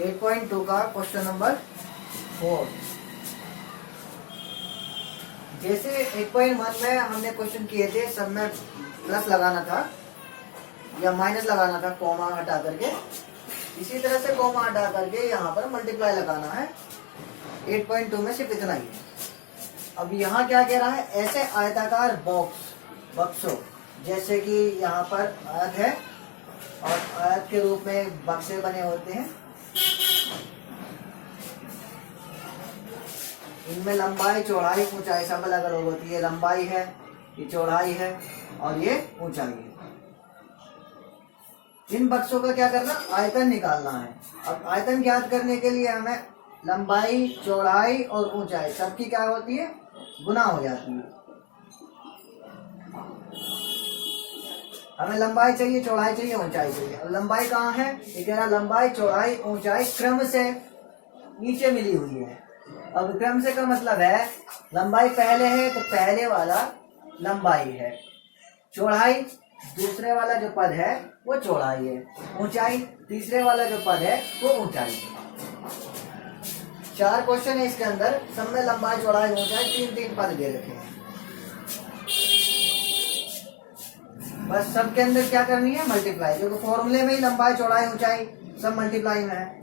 8.2 का question number 4। जैसे 8.1 में हमने क्वेश्चन किए थे, सब में प्लस लगाना था या माइनस लगाना था, कॉमा हटा करके। इसी तरह से कॉमा हटा करके यहाँ पर मल्टीप्लाई लगाना है। 8.2 में सिर्फ इतना ही है। अब यहाँ क्या कह रहा है, ऐसे आयताकार बक्सों, जैसे कि यहाँ पर आयत है और आयत के रूप में बक्से बने होते हैं। इनमें लंबाई, चौड़ाई, ऊंचाई सब अलग अलग होती है। लंबाई है, ये चौड़ाई है और ये ऊंचाई है। इन बक्सों का क्या करना, आयतन निकालना है। अब आयतन ज्ञात करने के लिए हमें लंबाई, चौड़ाई और ऊंचाई सबकी क्या होती है, गुना हो जाती है। हमें लंबाई चाहिए, चौड़ाई चाहिए, ऊंचाई चाहिए। अब लंबाई कहाँ है, ये कह रहा लंबाई, चौड़ाई, ऊंचाई क्रम से नीचे मिली हुई है। अब क्रम से का मतलब है, लंबाई पहले है तो पहले वाला लंबाई है, चौड़ाई दूसरे वाला जो पद है वो चौड़ाई है, ऊंचाई तीसरे वाला जो पद है वो ऊंचाई है। 4 क्वेश्चन है इसके अंदर, सब में लंबाई, चौड़ाई, ऊंचाई 3-3 पद दे रखे हैं। बस सबके अंदर क्या करनी है, मल्टीप्लाई, क्योंकि फॉर्मूले में ही लंबाई, चौड़ाई, ऊंचाई सब मल्टीप्लाई में है।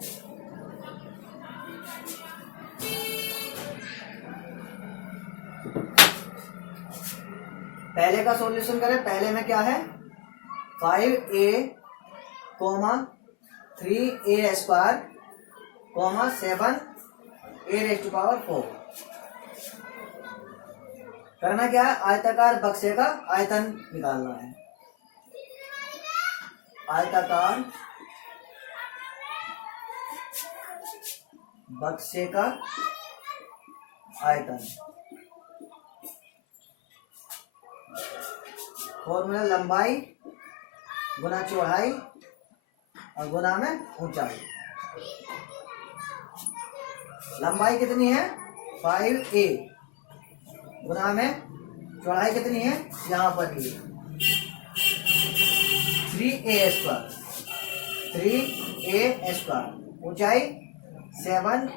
पहले का सॉल्यूशन करें। पहले में क्या है, 5a, 3a स्क्वायर, 7a⁴ करना क्या है, आयताकार बक्से का आयतन निकालना है। आयताकार बक्से का आयतन, फॉर्मूला लंबाई गुना चौड़ाई और गुना में ऊंचाई। लंबाई कितनी है, 5a, गुना में चौड़ाई कितनी है, यहाँ पर भी 3a², ऊंचाई 7a⁴।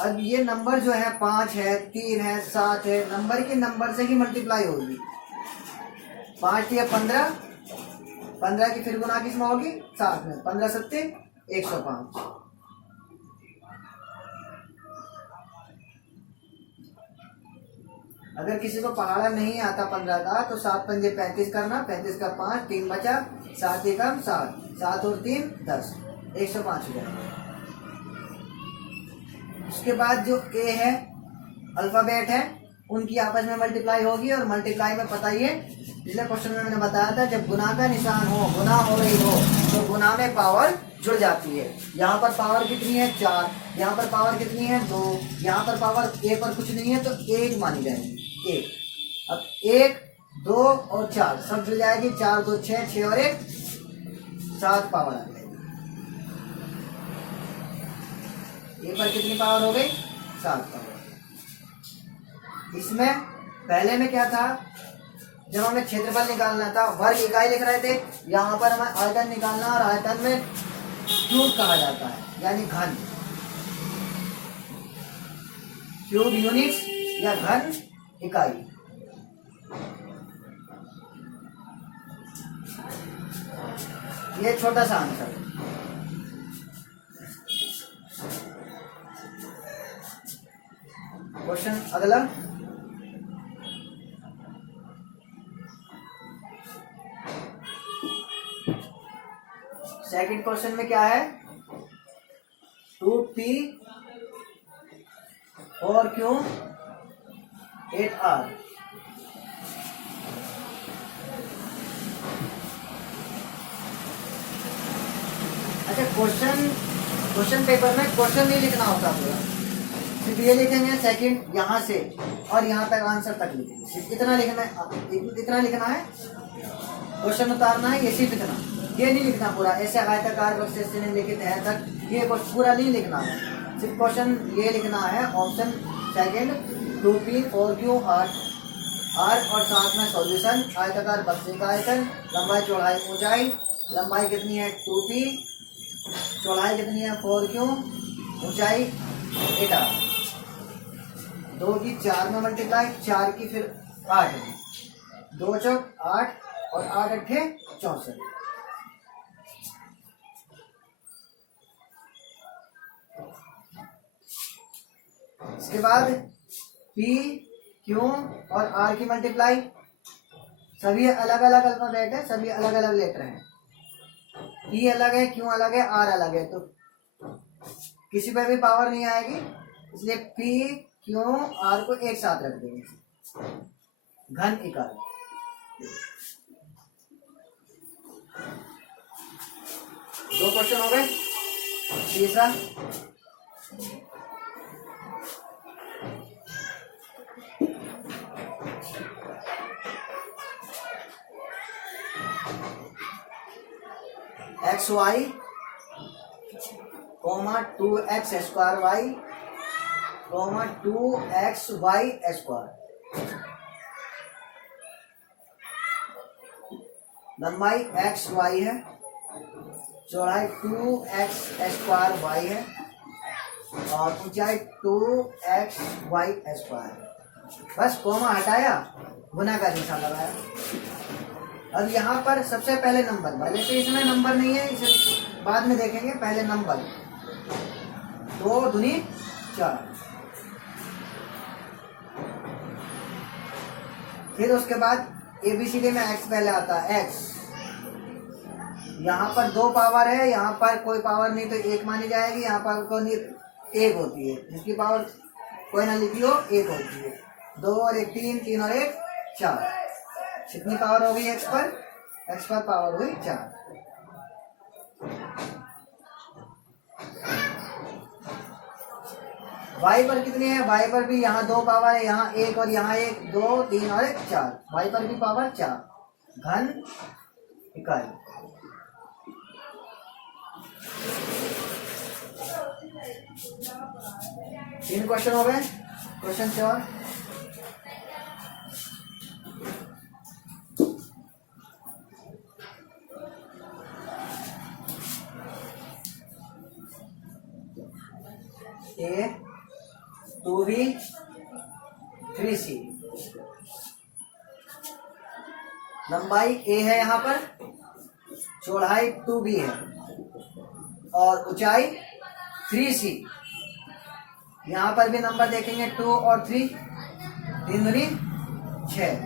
अब ये नंबर जो है 5 है, 3 है, 7 है, नंबर के नंबर से ही मल्टीप्लाई होगी। 5 या 15, 15 की फिर गुना किसमें होगी, 7 में। 15 सत्ते 105। अगर किसी को पहाड़ा नहीं आता 15 का, तो 7 पंजे 35 करना, 35 का 5, 3 बचा, 7 एकम 7, 7 और 3 10, 105 हो जाएगा। उसके बाद जो ए है, अल्फाबेट है, उनकी आपस में मल्टीप्लाई होगी। और मल्टीप्लाई में पता ही है, पिछले क्वेश्चन में मैंने बताया था, जब गुना का निशान हो, गुना हो रही हो, तो गुना में पावर जुड़ जाती है। यहाँ पर पावर कितनी है, 4, यहाँ पर पावर कितनी है, 2, यहाँ पर पावर ए पर कुछ नहीं है तो 1 मानी जाएगी, 1। अब 1, 2 और 4 सब जुड़ जाएगी, 4 2 6, 6 और 1 7 पावर आ जाएगी। ए पर कितनी पावर हो गई, 7 पावर। इसमें पहले में क्या था, जब हमें क्षेत्रफल निकालना था, वर्ग इकाई लिख रहे थे, यहाँ पर हमें आयतन निकालना, और आयतन में क्यूब कहा जाता है, यानी घन, क्यूब यूनिट्स या घन इकाई। ये छोटा सा आंसर है। क्वेश्चन अगला, सेकंड क्वेश्चन में क्या है, 2p 4q 8r। अच्छा, क्वेश्चन पेपर में क्वेश्चन नहीं लिखना होता पूरा, सिर्फ ये लिखेंगे सेकंड यहाँ से और यहाँ तक आंसर तक लिखेंगे, सिर्फ इतना लिखना है, इतना लिखना है। क्वेश्चन उतारना है, ये सिर्फ इतना, ये नहीं लिखना पूरा, ऐसे आयताकार बक्से से निम्नलिखित है तक, ये पूरा नहीं लिखना है। सिर्फ क्वेश्चन ये लिखना है, option second 2p 4q 8r, और साथ में सॉल्यूशन, आयताकार बक्से का आयतन, लंबाई, चौड़ाई, ऊंचाई, लंबाई कितनी है 2p, चौड़ाई कितनी है 4q, ऊंचाई 8r। 2 की 4 में मल्टीप्लाई, 4 की फिर 8 में, 2 चौक 8 और 8 अट्ठे 64। इसके बाद P, Q और R की मल्टीप्लाई, सभी अलग अलग अल्फाबेट है, सभी अलग अलग लेटर हैं। P अलग है, Q अलग है, R अलग है, तो किसी पे भी पावर नहीं आएगी, इसलिए P, Q, R को एक साथ रख देंगे, घन इकाई। दो क्वेश्चन हो गए। तीसरा, XY, 2x square y, 2xy square. लंबाई XY है, चौड़ाई 2x स्क्वायर y है और ऊंचाई 2xy स्क्वायर। बस कोमा हटाया, गुना का निशान लगाया। अब यहाँ पर सबसे पहले नंबर, पहले तो इसमें नंबर नहीं है, इसे बाद में देखेंगे। पहले नंबर 2 दूनी 4, फिर उसके बाद ABCD में x पहले आता है, x। यहाँ पर 2 पावर है, यहाँ पर कोई पावर नहीं तो 1 मानी जाएगी, यहाँ पर कोई 1 होती है, जिसकी पावर कोई ना लिखी हो 1 होती है। 2 और 1 3, 3 और 1 4। कितनी पावर होगी x पर? x पर पावर हुई 4। y पर कितनी है? y पर भी यहाँ 2 पावर है, यहाँ 1 और यहाँ 1, 2 3 और 1 4। y पर भी पावर 4, घन इकाई। तीन क्वेश्चन हो गए। Question 4, A 2B 3C। लंबाई A है यहाँ पर, चौड़ाई 2B है और ऊंचाई 3C। यहाँ पर भी नंबर देखेंगे 2 और 3, 3 दूनी 6।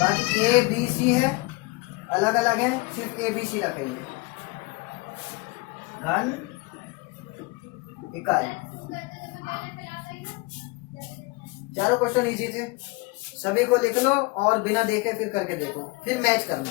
बाकी A B C है, अलग अलग है, सिर्फ A B C रखेंगे, घन इकाई। चारों क्वेश्चन इजी थे, सभी को लिख लो और बिना देखे फिर करके देखो, फिर मैच करना।